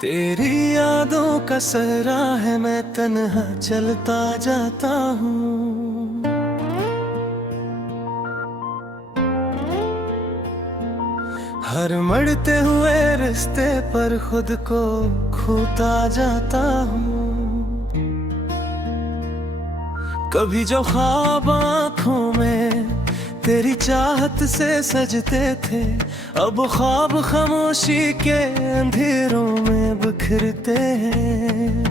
तेरी यादों का सहरा है, मैं तन्हा चलता जाता हूँ। हर मरते हुए रिश्ते पर खुद को खोता जाता हूँ। कभी जो ख्वाब आँखों में तेरी चाहत से सजते थे, अब ख्वाब खामोशी के अंधेरों में बिखरते हैं।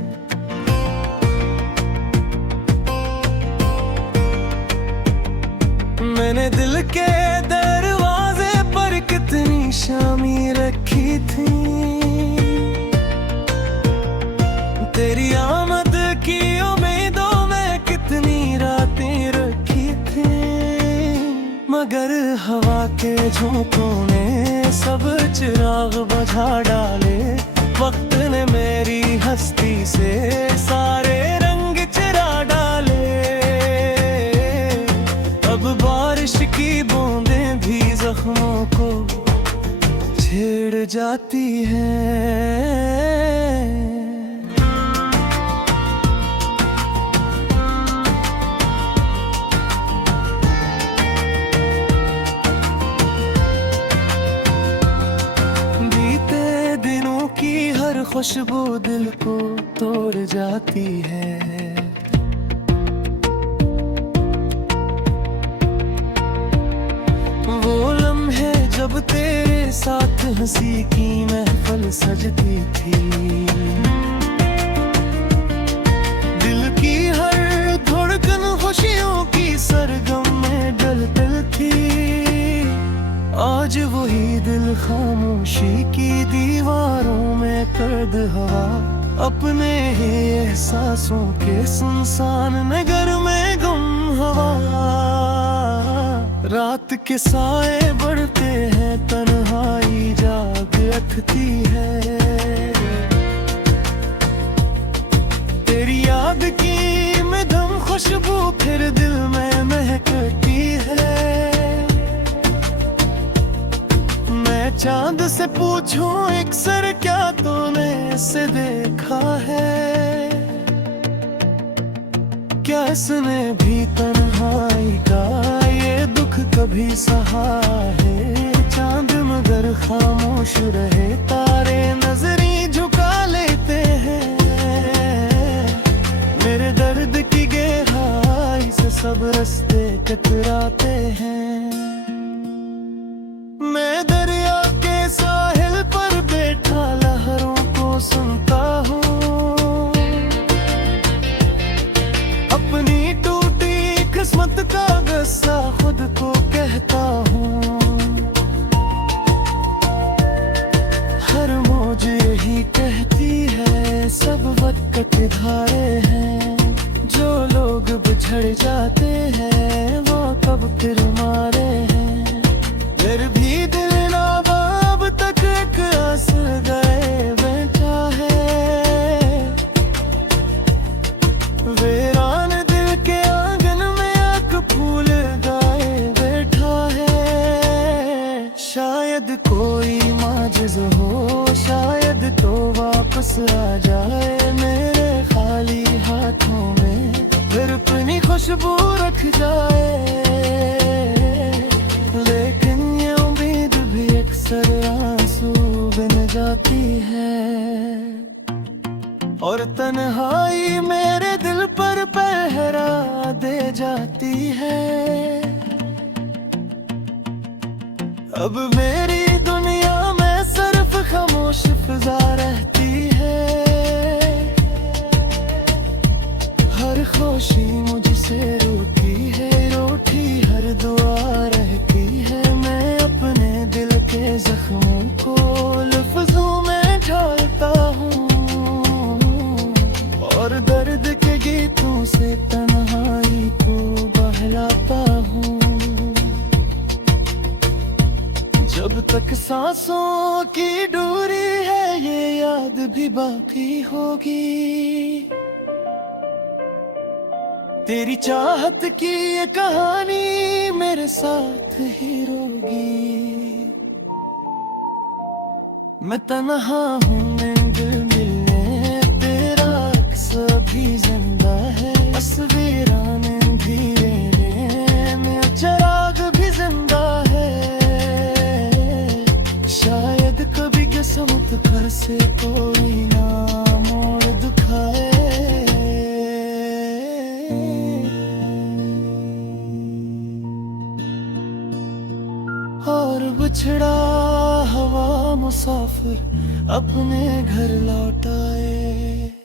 मैंने दिल के दरवाजे पर कितनी शामी रखी थी, तेरी आमद की उम्मीदों में कितनी रातें रखी थी। मगर हवा के झोंकों ने सब चिराग बुझा डाले, वक्त ने मेरी हस्ती से सारे रंग चुरा डाले। अब बारिश की बूंदें भी जख्मों को छेड़ जाती हैं। खुशबू दिल को तोड़ जाती है। वो लम्हे जब तेरे साथ हंसी की महफिल सजती थी, दिल की हर धड़कन खुशियों की सरगम में डल थी। आज वही दिल खामोशी की दीवारों में कैद हवा, अपने ही एहसासों के सुनसान नगर में गुम हवा। रात के साए बढ़ते हैं, तन्हाई जाग रखती है। तेरी याद की मधुर खुशबू फिर दिल में महकती है। चांद से पूछूं अक्सर, क्या तूने इसे देखा है? क्या इसने भी तन्हाई का ये दुख कभी सहा है? चांद मगर खामोश रहे, तारे नजरी झुका लेते हैं। मेरे दर्द की गहराई से सब रास्ते कतराते हैं। मैं दरिया के साहिल पर बैठा लहरों को सुनता हूँ, अपनी टूटी किस्मत का गुस्सा खुद को कहता हूँ। हर मौज यही कहती है, सब वक्त धारे हैं। जो लोग बिछड़ जाते हैं वो कब फिर मारे हैं। फिर भी दिल ना अब तक एक आस गए बैठा है। वीरान दिल के आंगन में एक फूल गाए बैठा है। शायद कोई माजिज़ हो, शायद तो वापस आ जाए मेरे खाली हाथों में, फिर अपनी खुशबू रख जाए। आंसू बन जाती है और तन्हाई मेरे दिल पर पहरा दे जाती है। अब मेरी दुनिया में सिर्फ खामोश फिजा रहती है। हर खुशी मुझसे रूठी है, रूठी हर दुआ रहती है। मैं अपने दिल के जख्मों को लफ्जों में ढालता हूँ और दर्द के गीतों से तन्हाई को बहलाता हूँ। जब तक सांसों की दूरी है, ये याद भी बाकी होगी। तेरी चाहत की ये कहानी मेरे साथ ही रोगी। मैं तन्हा हूँ, मैं दिल भी जिंदा है, तस्वीरान अंधेरे में चिराग भी जिंदा है। शायद कभी किस्मत घर से कोई ना मोड़ दिखाए। और बिछड़ा हवा मुसाफिर अपने घर लौट आए।